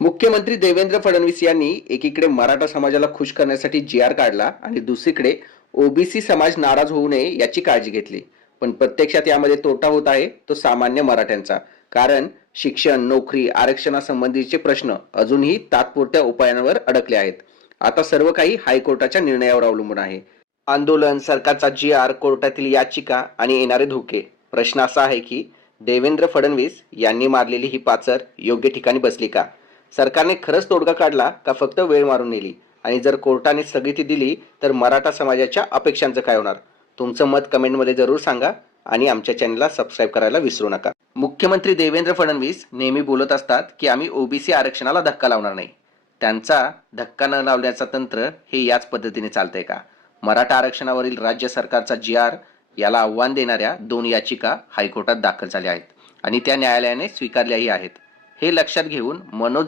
मुख्यमंत्री देवेंद्र फडणवीस यांनी एकीकडे मराठा समाजाला खुश करण्यासाठी जी आर काढला आणि दुसरीकडे ओबीसी समाज नाराज होऊ नये याची काळजी घेतली. पण प्रत्यक्षात यामध्ये तोटा होत आहे तो सामान्य मराठ्यांचा. कारण शिक्षण नोकरी आरक्षणासंबंधीचे प्रश्न अजूनही तात्पुरत्या उपायांवर अडकले आहेत. आता सर्व काही हायकोर्टाच्या निर्णयावर अवलंबून आहे. आंदोलन सरकारचा जी आर कोर्टातील याचिका आणि येणारे धोके. प्रश्न असा आहे की देवेंद्र फडणवीस यांनी मारलेली ही पाचर योग्य ठिकाणी बसली का? सरकारने खरंच तोडगा काढला का फक्त वेळ मारून नेली? आणि जर कोर्टाने स्थगिती दिली तर मराठा समाजाच्या अपेक्षांचं काय होणार? तुमचं मत कमेंटमध्ये जरूर सांगा आणि आमच्या चॅनलला सबस्क्राईब करायला विसरू नका. मुख्यमंत्री देवेंद्र फडणवीस नेहमी बोलत असतात की आम्ही ओबीसी आरक्षणाला धक्का लावणार नाही. त्यांचा धक्का न लावण्याचं तंत्र हे याच पद्धतीने चालतंय का? मराठा आरक्षणावरील राज्य सरकारचा जी आर याला आव्हान देणाऱ्या दोन याचिका हायकोर्टात दाखल झाल्या आहेत आणि त्या न्यायालयाने स्वीकारल्याही आहेत. हे लक्षात घेऊन मनोज